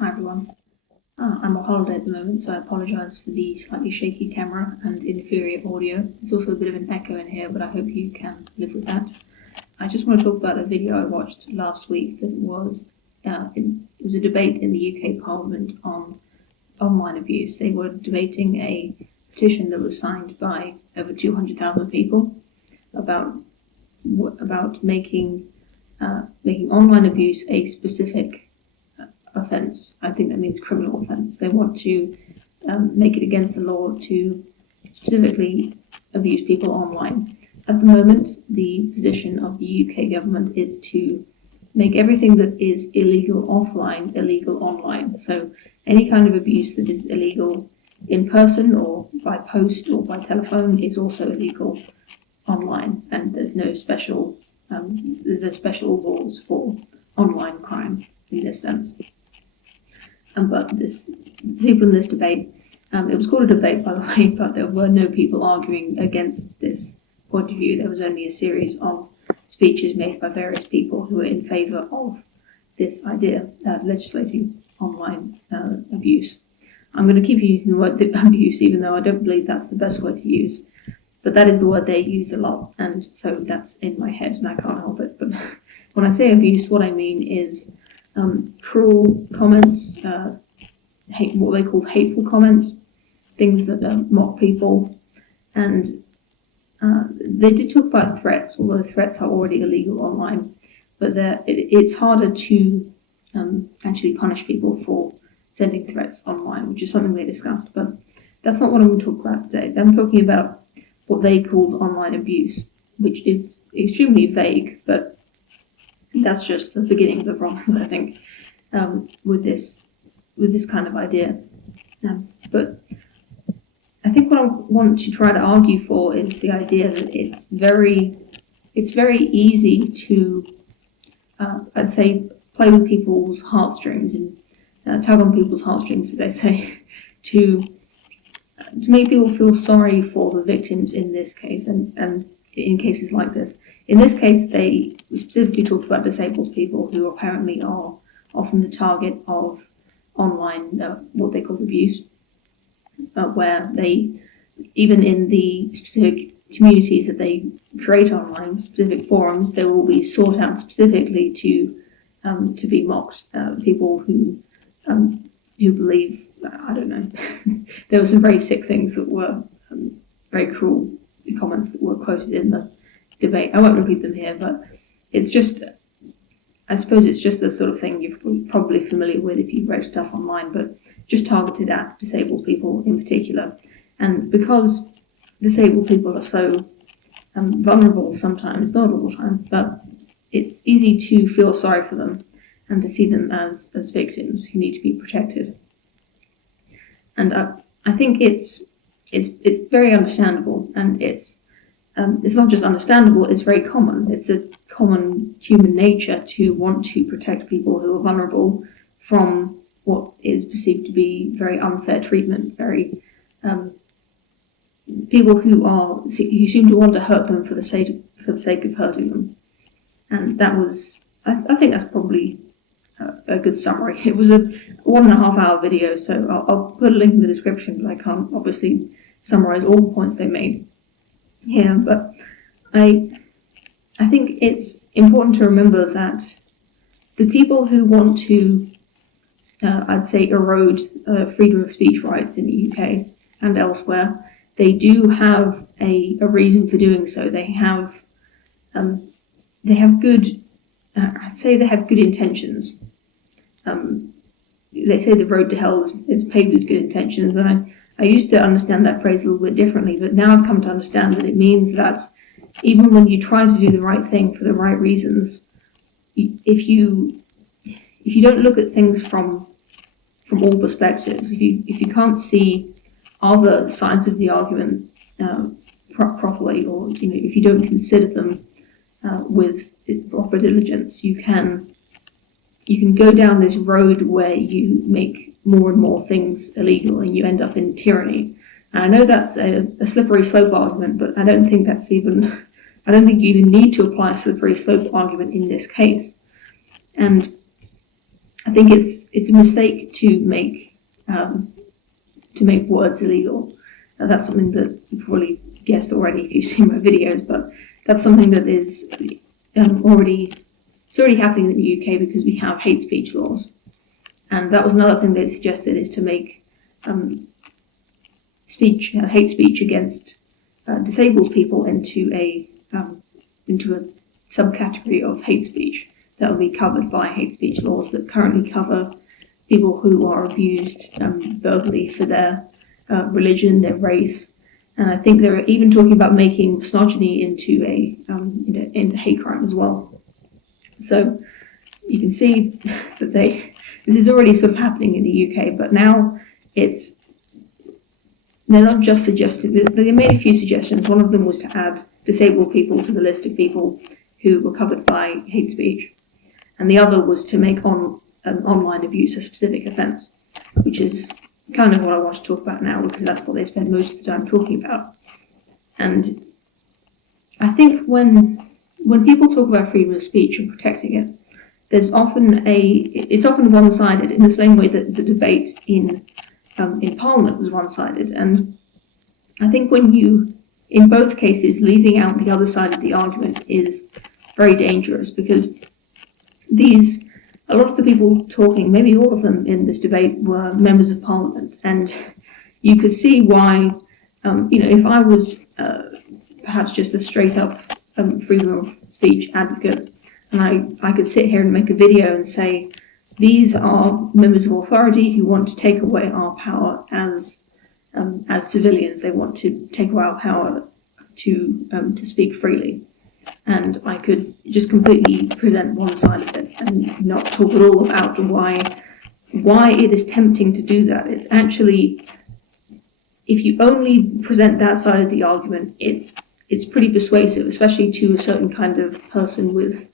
Hi everyone. I'm on holiday at the moment, so I apologise for the slightly shaky camera and inferior audio. There's also a bit of an echo in here, but I hope you can live with that. I just want to talk about a video I watched last week that was it was a debate in the UK Parliament on online abuse. They were debating a petition that was signed by over 200,000 people about making online abuse a specific offence. I think that means criminal offence. They want to make it against the law to specifically abuse people online. At the moment, the position of the UK government is to make everything that is illegal offline illegal online. So any kind of abuse that is illegal in person or by post or by telephone is also illegal online, and there's no special laws for online crime in this sense. But people in this debate, it was called a debate, by the way, but there were no people arguing against this point of view. There was only a series of speeches made by various people who were in favour of this idea of legislating online abuse. I'm going to keep using the word abuse, even though I don't believe that's the best word to use. But that is the word they use a lot, and so that's in my head, and I can't help it. But when I say abuse, what I mean is cruel comments, what they call hateful comments, things that mock people, and they did talk about threats, although threats are already illegal online, but it's harder to actually punish people for sending threats online, which is something they discussed, but that's not what I'm going to talk about today. I'm talking about what they called online abuse, which is extremely vague, but that's just the beginning of the problem, I think, with this kind of idea. But I think what I want to try to argue for is the idea that it's very easy to, I'd say, play with people's heartstrings and tug on people's heartstrings, as they say, to make people feel sorry for the victims in this case and in cases like this. In this case, they specifically talked about disabled people who apparently are often the target of online, what they call abuse, where they, even in the specific communities that they create online, specific forums, they will be sought out specifically to be mocked. People who believe, I don't know, there were some very sick things that were very cruel comments that were quoted in the debate. I won't repeat them here, but it's just, I suppose it's just the sort of thing you're probably familiar with if you've read stuff online, but just targeted at disabled people in particular. And because disabled people are so vulnerable sometimes, not all the time, but it's easy to feel sorry for them and to see them as victims who need to be protected. And I think it's very understandable, and it's not just understandable, it's very common. It's a common human nature to want to protect people who are vulnerable from what is perceived to be very unfair treatment, people who seem to want to hurt them for the sake of hurting them. And that was, I think that's probably a good summary. It was a 1.5 hour video, so I'll put a link in the description, but I can't obviously summarize all the points they made here. But I think it's important to remember that the people who want to, I'd say, erode freedom of speech rights in the UK and elsewhere, they do have a reason for doing so. They have good, I'd say they have good intentions. They say the road to hell is paved with good intentions, and I used to understand that phrase a little bit differently, but now I've come to understand that it means that even when you try to do the right thing for the right reasons, if you don't look at things from all perspectives, if you can't see other sides of the argument properly, or if you don't consider them with proper diligence, you can go down this road where you make more and more things illegal and you end up in tyranny. And I know that's a slippery slope argument, but I don't think you even need to apply a slippery slope argument in this case. And I think it's a mistake to make words illegal. That's something that you probably guessed already if you've seen my videos, but that's something that is already happening in the UK because we have hate speech laws. And that was another thing they suggested, is to make hate speech against disabled people into a subcategory of hate speech that will be covered by hate speech laws that currently cover people who are abused verbally for their religion, their race, and I think they're even talking about making misogyny into hate crime as well. So you can see that this is already sort of happening in the UK, but now they're not just suggesting. They made a few suggestions. One of them was to add disabled people to the list of people who were covered by hate speech, and the other was to make online abuse a specific offence, which is kind of what I want to talk about now, because that's what they spend most of the time talking about. And I think when people talk about freedom of speech and protecting it, it's often one-sided, in the same way that the debate in Parliament was one-sided. And I think in both cases, leaving out the other side of the argument is very dangerous, because a lot of the people talking, maybe all of them in this debate, were members of Parliament, and you could see why, if I was perhaps just a straight-up freedom of speech advocate, and I could sit here and make a video and say, these are members of authority who want to take away our power as civilians. They want to take away our power to speak freely. And I could just completely present one side of it and not talk at all about why it is tempting to do that. It's actually, if you only present that side of the argument, it's pretty persuasive, especially to a certain kind of person with,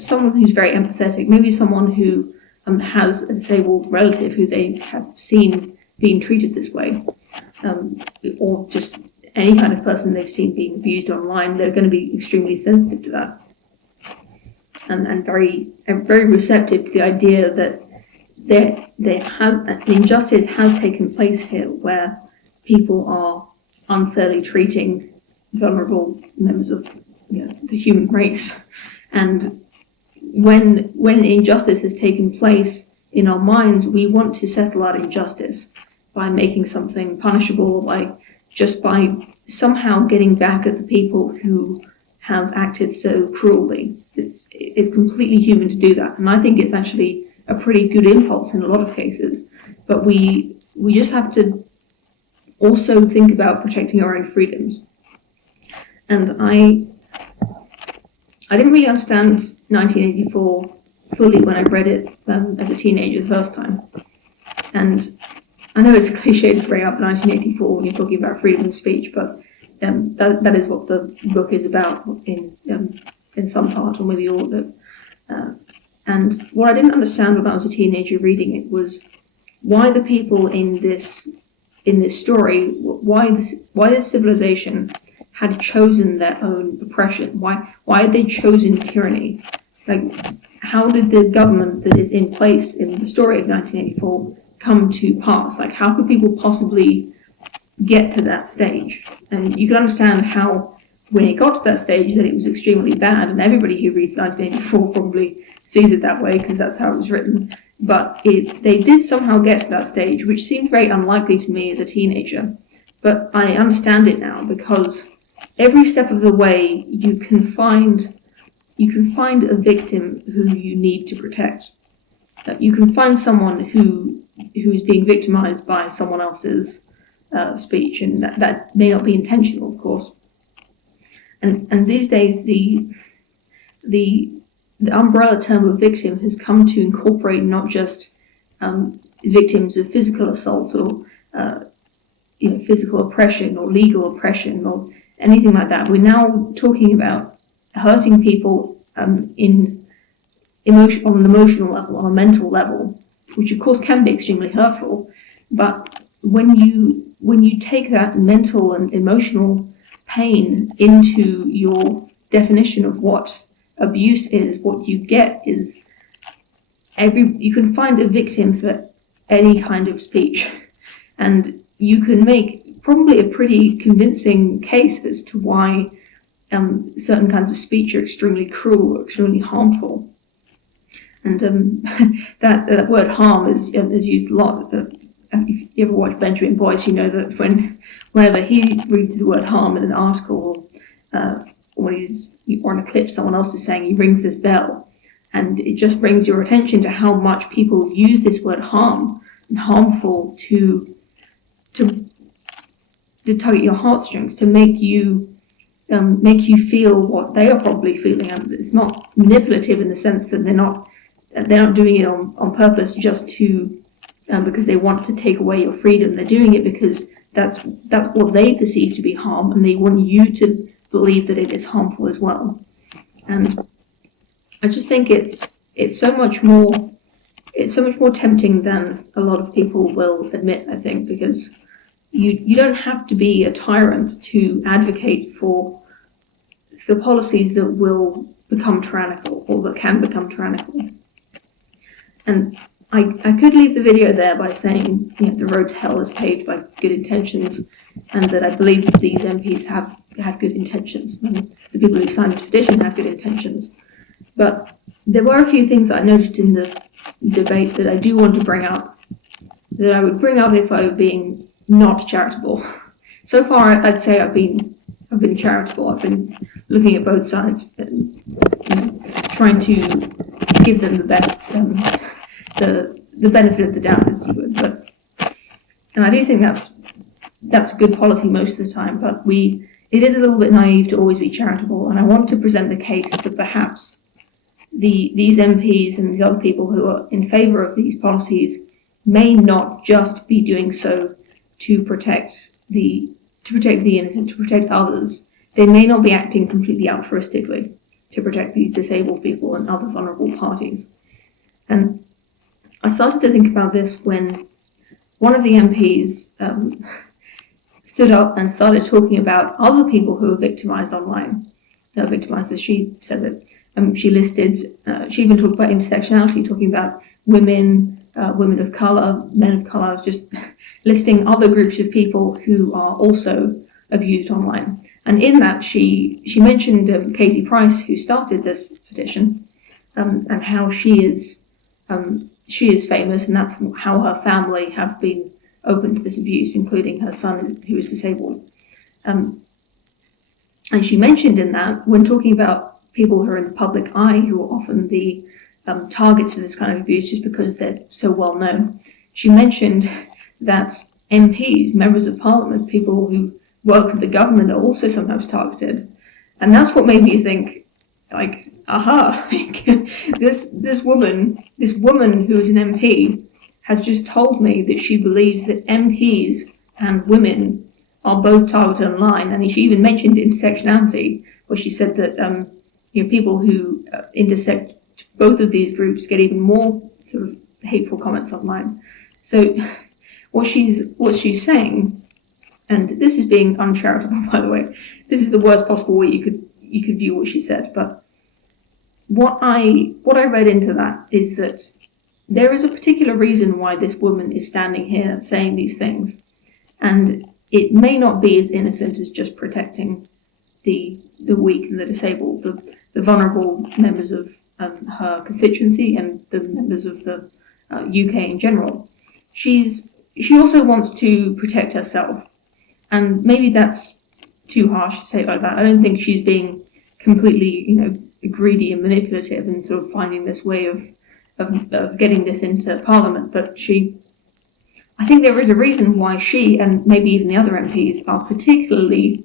someone who's very empathetic, maybe someone who has a disabled relative who they have seen being treated this way, or just any kind of person they've seen being abused online. They're going to be extremely sensitive to that, and very receptive to the idea that injustice has taken place here, where people are unfairly treating vulnerable members of the human race. And when injustice has taken place in our minds, we want to settle that injustice by making something punishable, by somehow getting back at the people who have acted so cruelly. It's completely human to do that, and I think it's actually a pretty good impulse in a lot of cases. But we just have to also think about protecting our own freedoms. And I didn't really understand 1984 fully when I read it as a teenager the first time. And I know it's a cliche to bring up 1984 when you're talking about freedom of speech, but that is what the book is about in some part, or maybe all of it. And what I didn't understand when I was a teenager reading it was why the people in this story, why this civilization had chosen their own oppression. Why had they chosen tyranny? Like, how did the government that is in place in the story of 1984 come to pass? Like, how could people possibly get to that stage? And you can understand how, when it got to that stage, that it was extremely bad, and everybody who reads 1984 probably sees it that way, because that's how it was written. But they did somehow get to that stage, which seemed very unlikely to me as a teenager. But I understand it now, because every step of the way you can find a victim who you need to protect. You can find someone who is being victimized by someone else's speech, and that may not be intentional, of course. And these days, the umbrella term of victim has come to incorporate not just victims of physical assault or physical oppression or legal oppression or anything like that. We're now talking about hurting people on an emotional level, on a mental level, which of course can be extremely hurtful. But when you take that mental and emotional pain into your definition of what abuse is, what you get is you can find a victim for any kind of speech, and you can make probably a pretty convincing case as to why certain kinds of speech are extremely cruel or extremely harmful. And that word harm is used a lot. If you ever watch Benjamin Boyce, you know that whenever he reads the word harm in an article, or in a clip someone else is saying, he rings this bell, and it just brings your attention to how much people use this word harm and harmful to tug at your heartstrings, to make you feel what they are probably feeling. And it's not manipulative in the sense that they're not doing it on purpose just to because they want to take away your freedom. They're doing it because that's what they perceive to be harm, and they want you to believe that it is harmful as well. And I just think it's so much more tempting than a lot of people will admit, I think, because you don't have to be a tyrant to advocate for policies that will become tyrannical, or that can become tyrannical. And I could leave the video there by saying, the road to hell is paved by good intentions, and that I believe that these MPs have good intentions, and the people who signed this petition have good intentions. But there were a few things that I noticed in the debate that I do want to bring up, that I would bring up if I were being not charitable. So far, I'd say I've been charitable. I've been looking at both sides and trying to give them the best, the benefit of the doubt, as you would. And I do think that's good policy most of the time. But it is a little bit naive to always be charitable. And I want to present the case that perhaps these MPs and these other people who are in favour of these policies may not just be doing so to protect the innocent, to protect others. They may not be acting completely altruistically to protect these disabled people and other vulnerable parties. And I started to think about this when one of the MPs stood up and started talking about other people who are victimised online. Victimised, as she says it. She even talked about intersectionality, talking about women of colour, men of colour, just listing other groups of people who are also abused online. And in that, she mentioned Katie Price, who started this petition, and how she is famous, and that's how her family have been open to this abuse, including her son, who is disabled. And she mentioned in that, when talking about people who are in the public eye, who are often the targets for this kind of abuse just because they're so well known, she mentioned that MPs, members of parliament, people who work for the government are also sometimes targeted. And that's what made me think, like, aha, this woman who is an MP has just told me that she believes that MPs and women are both targeted online. And she even mentioned intersectionality, where she said that people who intersect both of these groups get even more sort of hateful comments online. So what she's saying, and this is being uncharitable, by the way, this is the worst possible way you could view what she said, but what I read into that is that there is a particular reason why this woman is standing here saying these things, and it may not be as innocent as just protecting the weak and the disabled, the vulnerable members of her constituency and the members of the UK in general. She also wants to protect herself, and maybe that's too harsh to say it like that. I don't think she's being completely, greedy and manipulative and sort of finding this way of getting this into Parliament. But I think there is a reason why she, and maybe even the other MPs, are particularly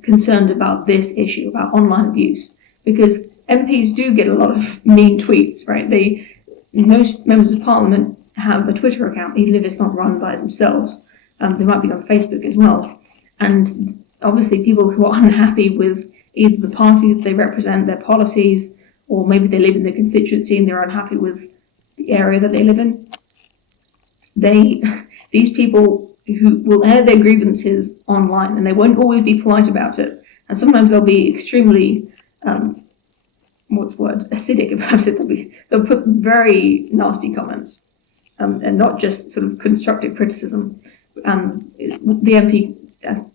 concerned about this issue, about online abuse, because MPs do get a lot of mean tweets, right? Most members of Parliament have a Twitter account, even if it's not run by themselves. They might be on Facebook as well. And obviously people who are unhappy with either the party that they represent, their policies, or maybe they live in the constituency and they're unhappy with the area that they live in, these people who will air their grievances online, and they won't always be polite about it. And sometimes they'll be extremely acidic about it. They'll put very nasty comments, and not just sort of constructive criticism. The MP,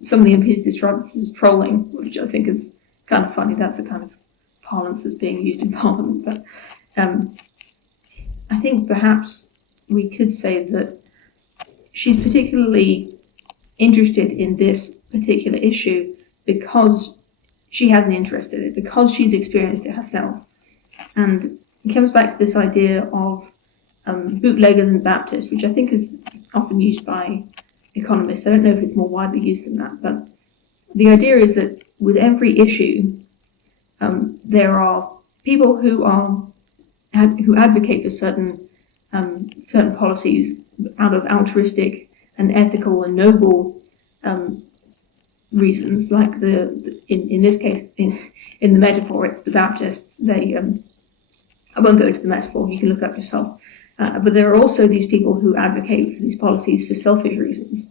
some of the MPs describe this as trolling, which I think is kind of funny. That's the kind of parlance that's being used in Parliament. But I think perhaps we could say that she's particularly interested in this particular issue because she has an interest in it, because she's experienced it herself. And it comes back to this idea of bootleggers and Baptists, which I think is often used by economists. I don't know if it's more widely used than that, but the idea is that with every issue, there are people who advocate for certain policies out of altruistic and ethical and noble reasons. Like in this case, in the metaphor, it's the Baptists. They I won't go into the metaphor. You can look it up yourself. But there are also these people who advocate for these policies for selfish reasons,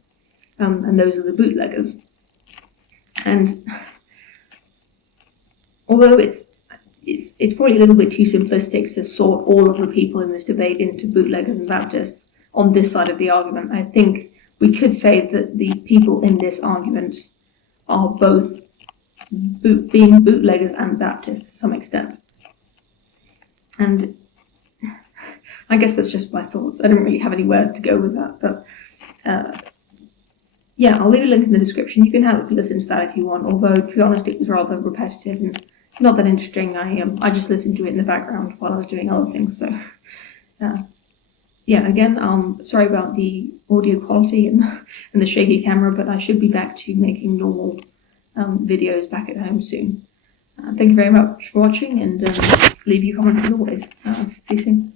and those are the bootleggers. And although it's probably a little bit too simplistic to sort all of the people in this debate into bootleggers and Baptists on this side of the argument, I think we could say that the people in this argument are both being bootleggers and Baptists to some extent. And I guess that's just my thoughts. I don't really have anywhere to go with that, but yeah, I'll leave a link in the description. You can have a listen to that if you want, although, to be honest, it was rather repetitive and not that interesting. I just listened to it in the background while I was doing other things, so yeah, again, sorry about the audio quality and the shaky camera, but I should be back to making normal videos back at home soon. Thank you very much for watching, and leave your comments as always. See you soon.